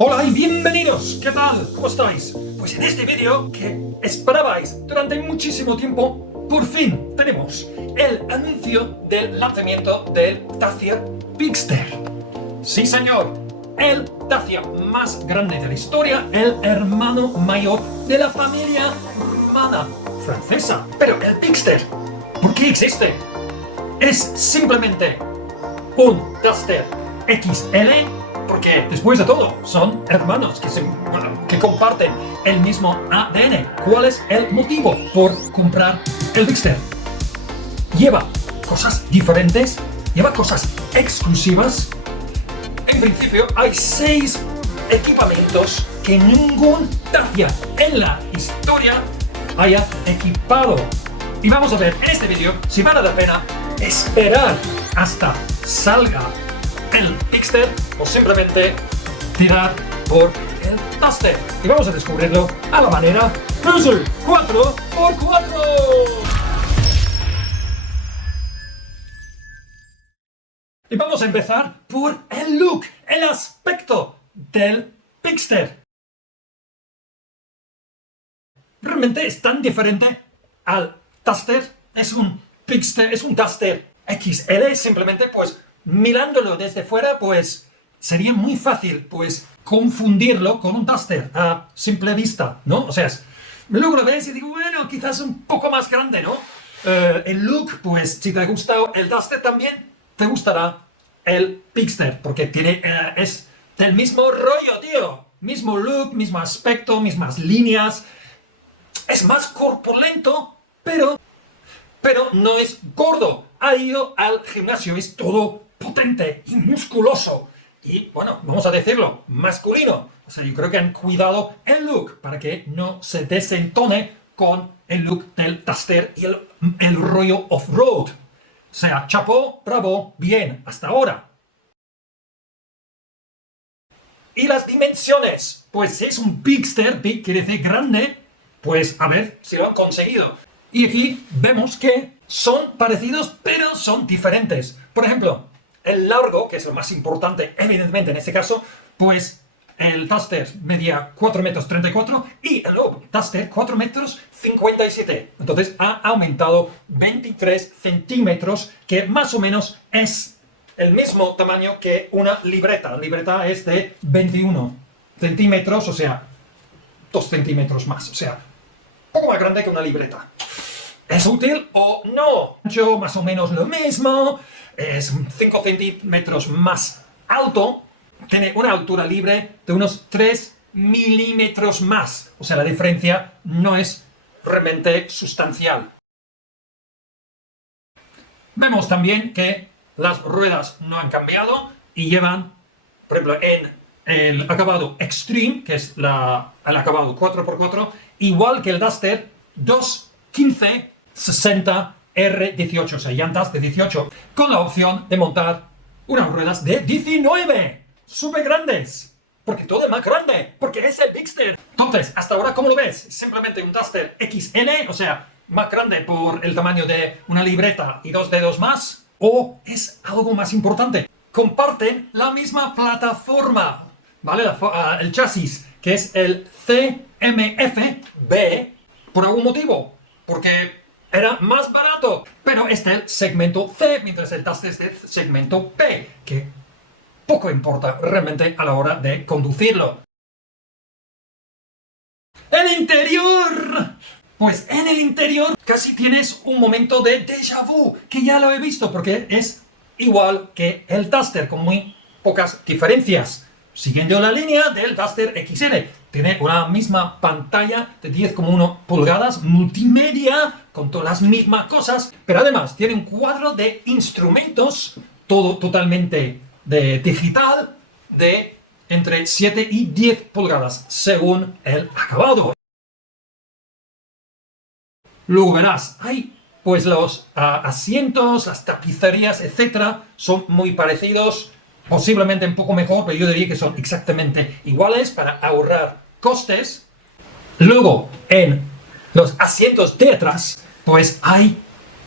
Hola y bienvenidos, ¿qué tal? ¿Cómo estáis? Pues en este vídeo que esperabais durante muchísimo tiempo, por fin tenemos el anuncio del lanzamiento del Dacia Bigster. Sí señor, el Dacia más grande de la historia, el hermano mayor de la familia rumana francesa. Pero el Bigster, ¿por qué existe? Es simplemente un Duster XL, porque después de todo son hermanos que comparten el mismo ADN. ¿Cuál es el motivo por comprar el Bigster? Lleva cosas diferentes, lleva cosas exclusivas. En principio hay 6 equipamientos que ningún Dacia en la historia haya equipado. Y vamos a ver en este vídeo si vale la pena esperar hasta salga el Bigster o simplemente tirar por el Duster. Y vamos a descubrirlo a la manera Pulsar 4x4. Y vamos a empezar por el look, el aspecto del Bigster. Realmente es tan diferente al Duster. Es un Bigster, es un Duster XL, simplemente pues mirándolo desde fuera, pues sería muy fácil pues confundirlo con un Duster a simple vista, ¿no? O sea, luego lo ves y digo, bueno, quizás un poco más grande, ¿no? El look, pues si te ha gustado el Duster también, te gustará el Bigster, porque tiene, es del mismo rollo, tío. Mismo look, mismo aspecto, mismas líneas. Es más corpulento, pero no es gordo. Ha ido al gimnasio, es todo potente y musculoso. Y, bueno, vamos a decirlo, masculino. O sea, yo creo que han cuidado el look para que no se desentone con el look del Duster y el rollo off-road. O sea, chapó, bravo, bien, hasta ahora. Y las dimensiones. Pues es un Bigster, big quiere decir grande. Pues a ver si lo han conseguido. Y aquí vemos que son parecidos, pero son diferentes. Por ejemplo, el largo, que es lo más importante, evidentemente en este caso, pues el Duster medía 4,34 m y el Duster 4,57 m. Entonces ha aumentado 23 centímetros, que más o menos es el mismo tamaño que una libreta. La libreta es de 21 centímetros, o sea, 2 centímetros más. O sea, un poco más grande que una libreta. ¿Es útil o no? Yo más o menos lo mismo, es 5 centímetros más alto, tiene una altura libre de unos 3 milímetros más. O sea, la diferencia no es realmente sustancial. Vemos también que las ruedas no han cambiado y llevan, por ejemplo, en el acabado Extreme, que es el acabado 4x4, igual que el Duster, 215/60 R18, o sea, llantas de 18, con la opción de montar unas ruedas de 19, súper grandes, porque todo es más grande, porque es el Bigster. Entonces, hasta ahora, ¿cómo lo ves? Simplemente un Duster XL, o sea, más grande por el tamaño de una libreta y 2 dedos más, o es algo más importante, comparten la misma plataforma, ¿vale? El chasis, que es el CMF-B, por algún motivo, porque era más barato, pero es del segmento C, mientras el Duster es del segmento B, que poco importa realmente a la hora de conducirlo. ¡El interior! Pues en el interior casi tienes un momento de déjà vu, que ya lo he visto, porque es igual que el Duster, con muy pocas diferencias. Siguiendo la línea del Duster XL, tiene una misma pantalla de 10,1 pulgadas, multimedia, con todas las mismas cosas, pero además tiene un cuadro de instrumentos, todo totalmente digital, de entre 7 y 10 pulgadas, según el acabado. Luego verás, pues los asientos, las tapicerías, etcétera, son muy parecidos, posiblemente un poco mejor, pero yo diría que son exactamente iguales para ahorrar costes. Luego, en los asientos de atrás, pues hay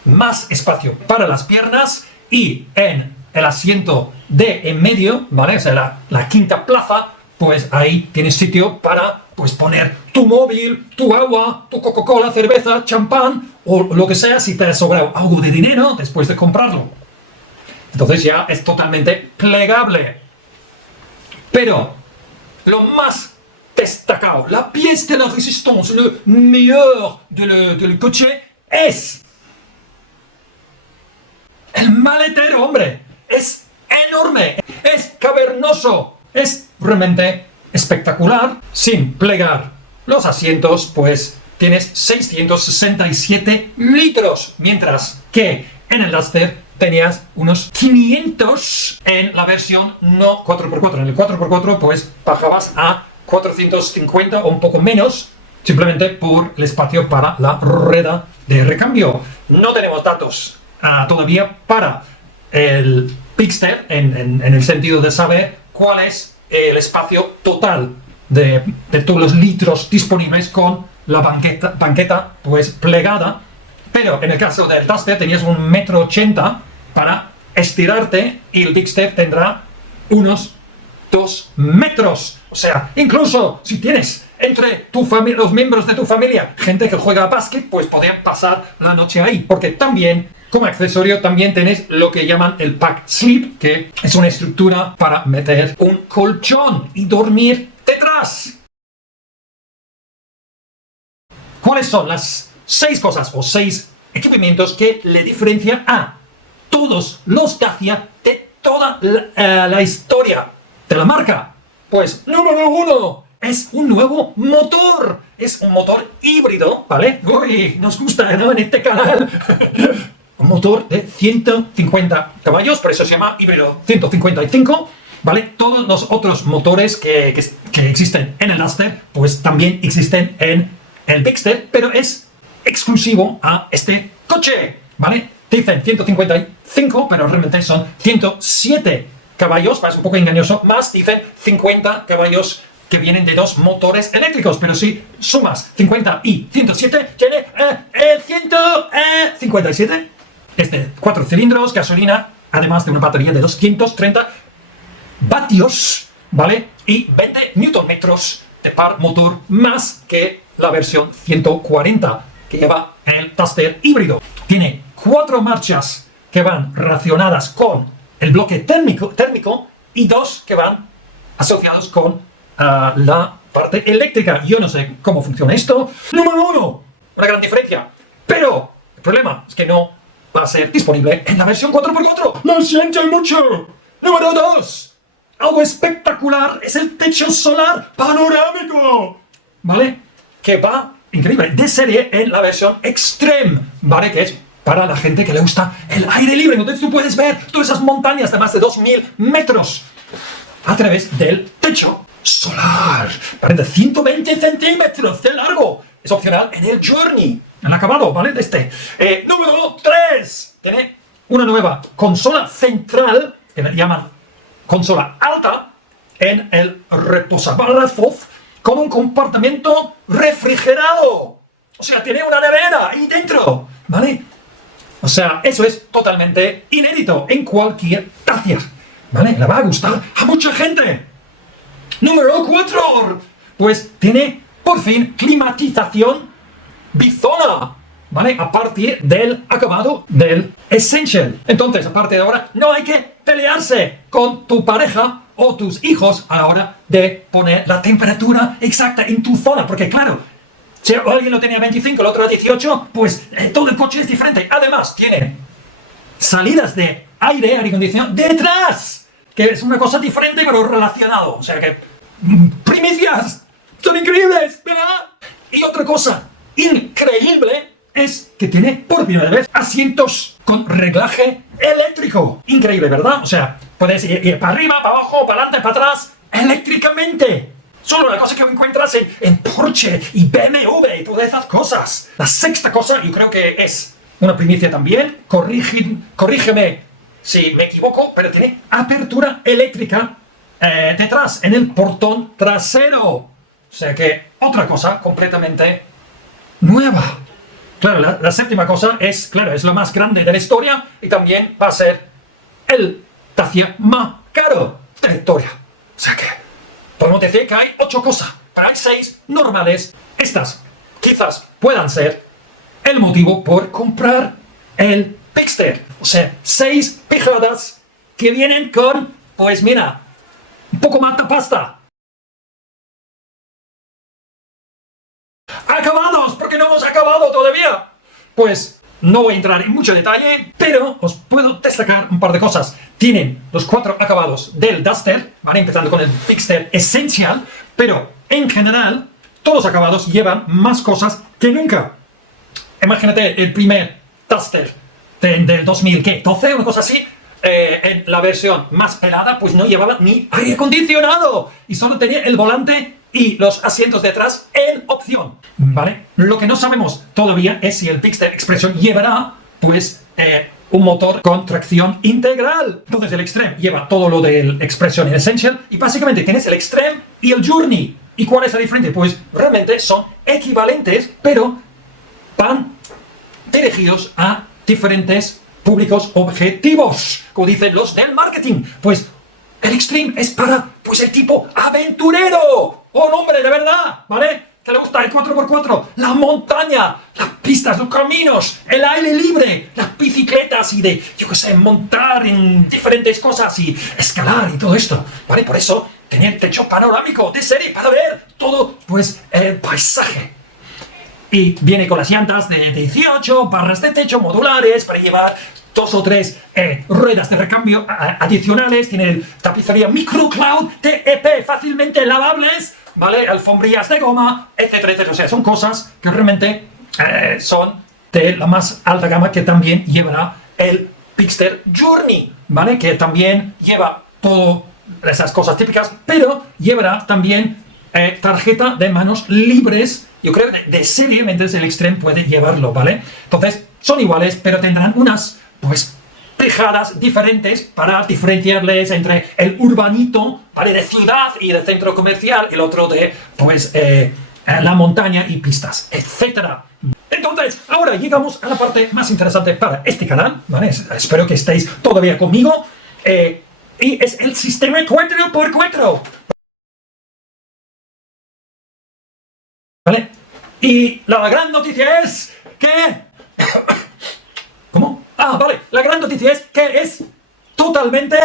más espacio para las piernas, y en el asiento de en medio, ¿vale? O sea, la quinta plaza, pues ahí tienes sitio para pues poner tu móvil, tu agua, tu Coca-Cola, cerveza, champán o lo que sea si te ha sobrado algo de dinero después de comprarlo. Entonces ya es totalmente plegable. Pero lo más destacado, la pièce de la résistance, le meilleur del coche es el maletero, hombre. Es enorme, es cavernoso, es realmente espectacular. Sin plegar los asientos, pues tienes 667 litros, mientras que en el Duster tenías unos 500 en la versión no 4x4. En el 4x4 pues bajabas a 450 o un poco menos, simplemente por el espacio para la rueda de recambio. No tenemos datos todavía para el Bigster en el sentido de saber cuál es el espacio total de todos los litros disponibles con la banqueta pues plegada, pero en el caso del Duster tenías 1,80 m para estirarte y el Bigster tendrá unos 2 metros. O sea, incluso si tienes entre los miembros de tu familia gente que juega a básquet, pues podrían pasar la noche ahí, porque también como accesorio también tenéis lo que llaman el Pack Sleep, que es una estructura para meter un colchón y dormir detrás. ¿Cuáles son las 6 cosas o 6 equipamientos que le diferencian a todos los Dacia de toda la historia de la marca? Pues, número 1, es un nuevo motor. Es un motor híbrido, ¿vale? Uy, nos gusta, ¿no? En este canal. Un motor de 150 caballos, por eso se llama híbrido 155, ¿vale? Todos los otros motores que existen en el Duster, pues también existen en el Bigster, pero es exclusivo a este coche, ¿vale? Dicen 155, pero realmente son 107 caballos, es un poco engañoso, más dicen 50 caballos que vienen de 2 motores eléctricos, pero si sumas 50 y 107, tiene 157. Este 4 cilindros, gasolina, además de una batería de 230 vatios, ¿vale? Y 20 newtonmetros de par motor, más que la versión 140 que lleva el Duster híbrido. Tiene 4 marchas que van relacionadas con el bloque térmico y 2 que van asociados con la parte eléctrica. Yo no sé cómo funciona esto. Número 1, una gran diferencia. Pero el problema es que no va a ser disponible en la versión 4x4. ¡Lo siento mucho! Número 2, algo espectacular es el techo solar panorámico, ¿vale? Que va, increíble, de serie en la versión Extreme, ¿vale? Que es para la gente que le gusta el aire libre. Entonces tú puedes ver todas esas montañas de más de 2000 metros a través del techo solar, de 120 centímetros de largo. Es opcional en el Journey, en el acabado, ¿vale? De este. Número 3. Tiene una nueva consola central, que le llaman consola alta, en el reposabrazos, con un compartimento refrigerado. O sea, tiene una nevera ahí dentro, ¿vale? O sea, eso es totalmente inédito en cualquier Dacia, ¿vale? Le va a gustar a mucha gente. Número 4. Pues tiene, por fin, climatización bizona, ¿vale? A partir del acabado del Essential. Entonces, a partir de ahora, no hay que pelearse con tu pareja o tus hijos a la hora de poner la temperatura exacta en tu zona, porque claro, si alguien lo tenía a 25, el otro a 18, pues todo el coche es diferente. Además, tiene salidas de aire acondicionado detrás, que es una cosa diferente pero relacionado. O sea que, primicias, son increíbles, ¿verdad? Y otra cosa increíble es que tiene por primera vez asientos con reglaje eléctrico. Increíble, ¿verdad? O sea, puedes ir para arriba, para abajo, para adelante, para atrás, eléctricamente. Solo una cosa que encuentras en Porsche y BMW y todas esas cosas. La sexta cosa, yo creo que es una primicia también, corrígeme si me equivoco, pero tiene apertura eléctrica detrás, en el portón trasero. O sea que otra cosa completamente nueva. Claro, la séptima cosa es, claro, es lo más grande de la historia y también va a ser el Dacia más caro de la historia. O sea que podemos decir que hay 8 cosas, pero hay 6 normales. Estas quizás puedan ser el motivo por comprar el Pixter. O sea, 6 pijadas que vienen con, pues mira, un poco más de pasta. ¡Acabados! ¿Por qué no hemos acabado todavía? Pues no voy a entrar en mucho detalle, pero os puedo destacar un par de cosas. Tienen los 4 acabados del Duster, ¿vale? Empezando con el Pixter Essential, pero en general todos los acabados llevan más cosas que nunca. Imagínate el primer Duster del 2012, una cosa así. En la versión más pelada, pues no llevaba ni aire acondicionado y solo tenía el volante y los asientos de atrás en opción, ¿vale? Lo que no sabemos todavía es si el Pixter Expression llevará, pues, un motor con tracción integral. Entonces el Extreme lleva todo lo del Expression y Essential y básicamente tienes el Extreme y el Journey. ¿Y cuál es la diferencia? Pues realmente son equivalentes, pero van dirigidos a diferentes públicos objetivos, como dicen los del marketing. Pues el Extreme es para, pues, el tipo aventurero. ¡Oh, hombre, de verdad! ¿Vale? Que le gusta el 4x4, la montaña, las pistas, los caminos, el aire libre, las bicicletas y de, yo qué sé, montar en diferentes cosas y escalar y todo esto. ¿Vale? Por eso tenía el techo panorámico de serie para ver todo, pues, el paisaje. Y viene con las llantas de 18, barras de techo modulares para llevar 2 o 3 ruedas de recambio adicionales. Tiene tapicería microcloud TEP fácilmente lavables, ¿vale? Alfombrillas de goma, etcétera, etcétera. O sea, son cosas que realmente son de la más alta gama, que también llevará el Pixter Journey, ¿vale? Que también lleva todas esas cosas típicas, pero llevará también tarjeta de manos libres. Yo creo que de serie, mientras el Extreme puede llevarlo, ¿vale? Entonces, son iguales, pero tendrán unas, pues, tejadas diferentes para diferenciarles entre el urbanito, ¿vale? De ciudad y de centro comercial, y el otro de, pues, la montaña y pistas, etcétera. Entonces, ahora llegamos a la parte más interesante para este canal, ¿vale? Espero que estéis todavía conmigo. Y es el sistema 4x4. ¿Vale? Y la gran noticia es que... ¿Cómo? Ah, vale. La gran noticia es que es totalmente...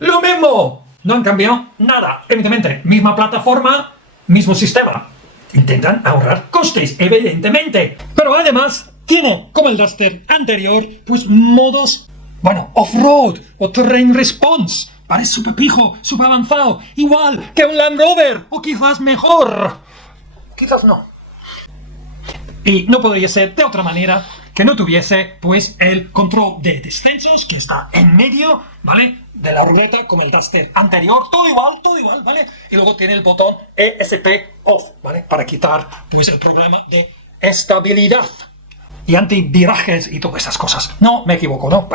¡lo mismo! No han cambiado nada. Evidentemente, misma plataforma, mismo sistema. Intentan ahorrar costes, evidentemente. Pero además, tiene, como el Duster anterior, pues modos... bueno, off-road o terrain response. Parece súper pijo, súper avanzado. Igual que un Land Rover, o quizás mejor. Quizás no. Y no podría ser de otra manera que no tuviese, pues, el control de descensos, que está en medio, ¿vale? De la ruleta, como el Duster anterior. Todo igual, ¿vale? Y luego tiene el botón ESP Off, ¿vale? Para quitar, pues, el problema de estabilidad y antivirajes y todas esas cosas. No, me equivoco, ¿no?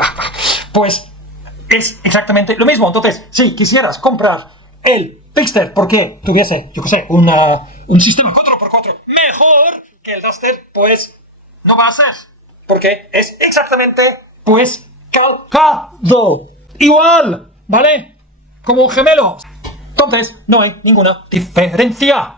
Pues es exactamente lo mismo. Entonces, si quisieras comprar el Pixter porque tuviese, yo qué sé, un sistema 4x4 mejor que el Duster, pues no va a ser. Porque es exactamente, pues, calcado. Igual, ¿vale? Como un gemelo. Entonces, no hay ninguna diferencia.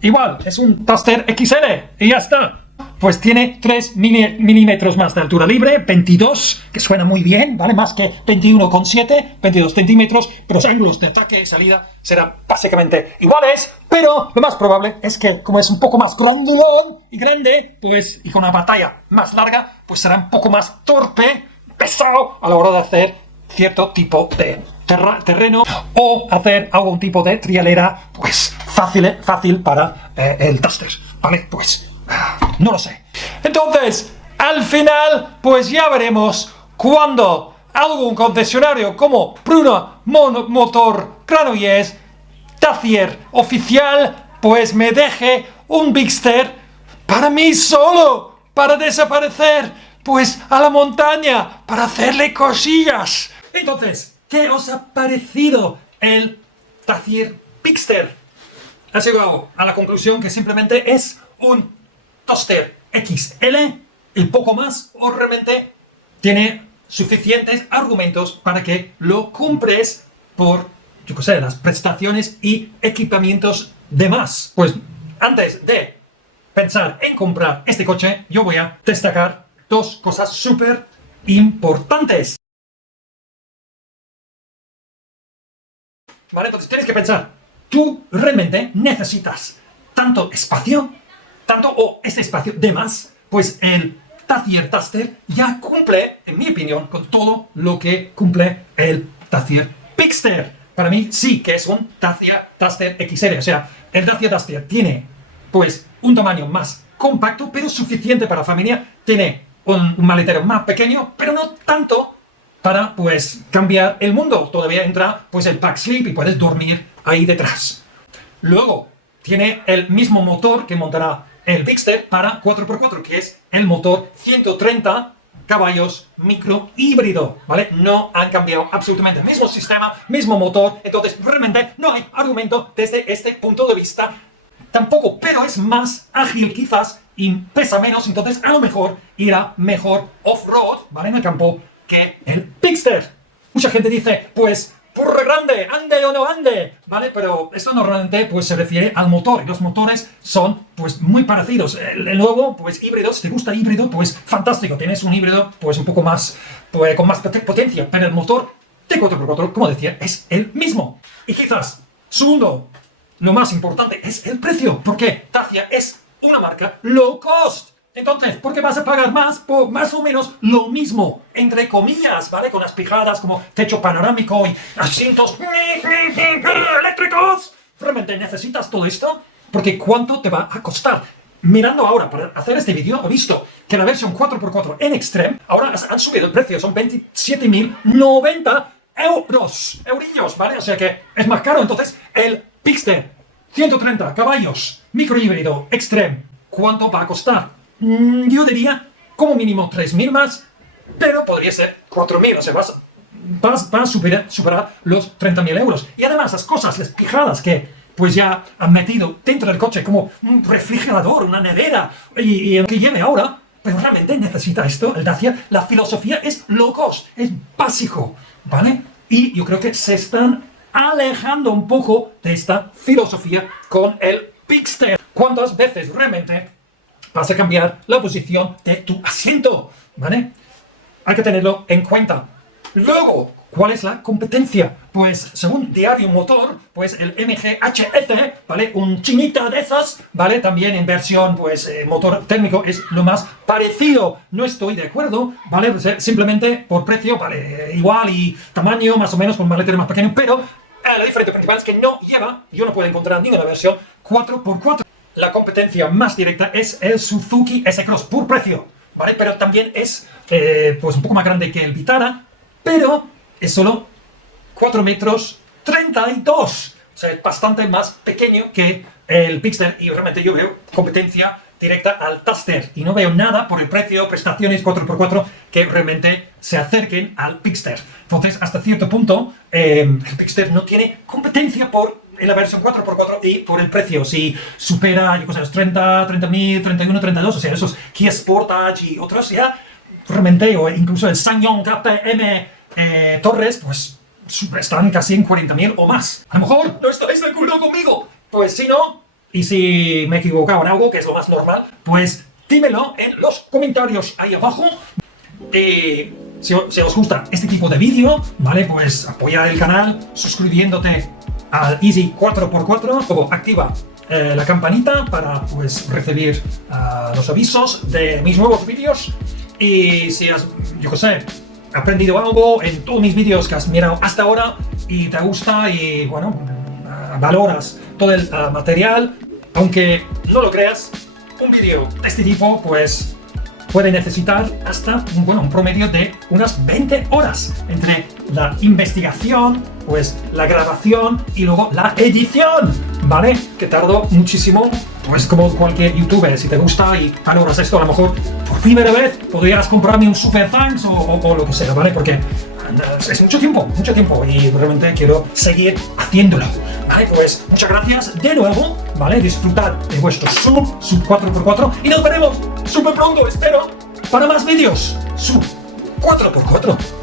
Igual, es un Duster XL y ya está. Pues tiene 3 milímetros más de altura libre, 22, que suena muy bien, ¿vale? Más que 21,7, 22 centímetros, pero los ángulos de ataque y salida serán básicamente iguales, pero lo más probable es que, como es un poco más grande, pues, y con una pantalla más larga, pues será un poco más torpe, pesado, a la hora de hacer cierto tipo de terreno o hacer algún tipo de trialera, pues, fácil para el Duster, ¿vale? Pues... no lo sé. Entonces, al final, pues ya veremos cuando algún concesionario como Pruno Motor Granollers Dacia oficial, pues me deje un Pixter para mí solo, para desaparecer, pues a la montaña, para hacerle cosillas. Entonces, ¿qué os ha parecido el Dacia Pixter? Has llegado a la conclusión que simplemente es un Duster XL y poco más, o realmente tiene suficientes argumentos para que lo compres por, yo qué sé, las prestaciones y equipamientos demás. Pues antes de pensar en comprar este coche, yo voy a destacar dos cosas súper importantes. Vale, entonces tienes que pensar, ¿tú realmente necesitas tanto espacio, o este espacio de más? Pues el Dacia Duster ya cumple, en mi opinión, con todo lo que cumple el Dacia Pixter. Para mí sí que es un Dacia Duster XL, o sea, el Dacia Duster tiene pues un tamaño más compacto, pero suficiente para familia, tiene un maletero más pequeño, pero no tanto para pues cambiar el mundo. Todavía entra pues el pack sleep y puedes dormir ahí detrás. Luego tiene el mismo motor que montará el Pixter para 4x4, que es el motor 130 caballos micro híbrido, ¿vale? No han cambiado absolutamente el mismo sistema, mismo motor, entonces realmente no hay argumento desde este punto de vista tampoco, pero es más ágil quizás y pesa menos, entonces a lo mejor irá mejor off-road, ¿vale? En el campo que el Pixter. Mucha gente dice, pues, ¡purre grande! ¡Ande o no ande! ¿Vale? Pero esto normalmente pues se refiere al motor, y los motores son pues muy parecidos. El nuevo, pues híbrido, si te gusta híbrido, pues fantástico, tienes un híbrido pues un poco más, pues con más potencia, pero el motor de 4x4, como decía, es el mismo. Y quizás, segundo, lo más importante es el precio, porque Dacia es una marca low cost. Entonces, ¿por qué vas a pagar más por más o menos lo mismo? Entre comillas, ¿vale? Con las pijadas como techo panorámico y asientos eléctricos. ¿Realmente necesitas todo esto? Porque ¿cuánto te va a costar? Mirando ahora, para hacer este vídeo, he visto que la versión 4x4 en Extreme, ahora han subido el precio, son 27.090 eurillos, ¿vale? O sea que es más caro. Entonces, el Pixter 130 caballos, micro híbrido, Extreme, ¿cuánto va a costar? Yo diría como mínimo 3.000 más, pero podría ser 4.000, o sea, vas a superar los 30.000 euros. Y además las cosas, las pijadas que pues ya han metido dentro del coche, como un refrigerador, una nevera, y que lleve ahora, pero realmente necesita esto, el Dacia. La filosofía es low cost, es básico, ¿vale? Y yo creo que se están alejando un poco de esta filosofía con el Pixter. ¿Cuántas veces realmente vas a cambiar la posición de tu asiento? ¿Vale? Hay que tenerlo en cuenta. Luego, ¿cuál es la competencia? Pues, según Diario Motor, pues el MG HF, ¿vale? Un chinita de esas, ¿vale? También en versión, pues, motor térmico es lo más parecido. No estoy de acuerdo, ¿vale? Pues, simplemente por precio, ¿vale? Igual y tamaño, más o menos, con un maletero más pequeño, pero la diferencia principal es que no lleva, yo no puedo encontrar ninguna versión 4x4. La competencia más directa es el Suzuki S-Cross, por precio, ¿vale? Pero también es, pues, un poco más grande que el Vitara, pero es solo 4 metros 32. O sea, es bastante más pequeño que el Pixter y realmente yo veo competencia directa al Duster y no veo nada por el precio, prestaciones 4x4 que realmente se acerquen al Pixter. Entonces, hasta cierto punto, el Pixter no tiene competencia en la versión 4x4 y por el precio. Si supera, yo qué sé, los 30.000, 31, 32, o sea, esos Kia Sportage y otros ya, realmente, o incluso el SsangYong KPM Torres, pues están casi en 40.000 o más. A lo mejor no estáis de acuerdo conmigo. Pues si no, y si me he equivocado en algo, que es lo más normal, pues dímelo en los comentarios ahí abajo. Si os gusta este tipo de vídeo, ¿vale? Pues apoya el canal suscribiéndote al Easy 4x4, o activa la campanita para pues recibir los avisos de mis nuevos vídeos. Y si has, yo qué sé, aprendido algo en todos mis vídeos que has mirado hasta ahora y te gusta y bueno, valoras todo el material, aunque no lo creas, un vídeo de este tipo pues puede necesitar hasta un promedio de unas 20 horas entre la investigación, pues la grabación y luego la edición, ¿vale? Que tardo muchísimo, pues como cualquier youtuber. Si te gusta y valoras esto, a lo mejor por primera vez podrías comprarme un super thanks o lo que sea, ¿vale? Porque es mucho tiempo y realmente quiero seguir haciéndolo, ¿vale? Pues muchas gracias de nuevo, ¿vale? Disfrutad de vuestro sub 4x4 y nos veremos súper pronto, espero, para más vídeos sub 4x4.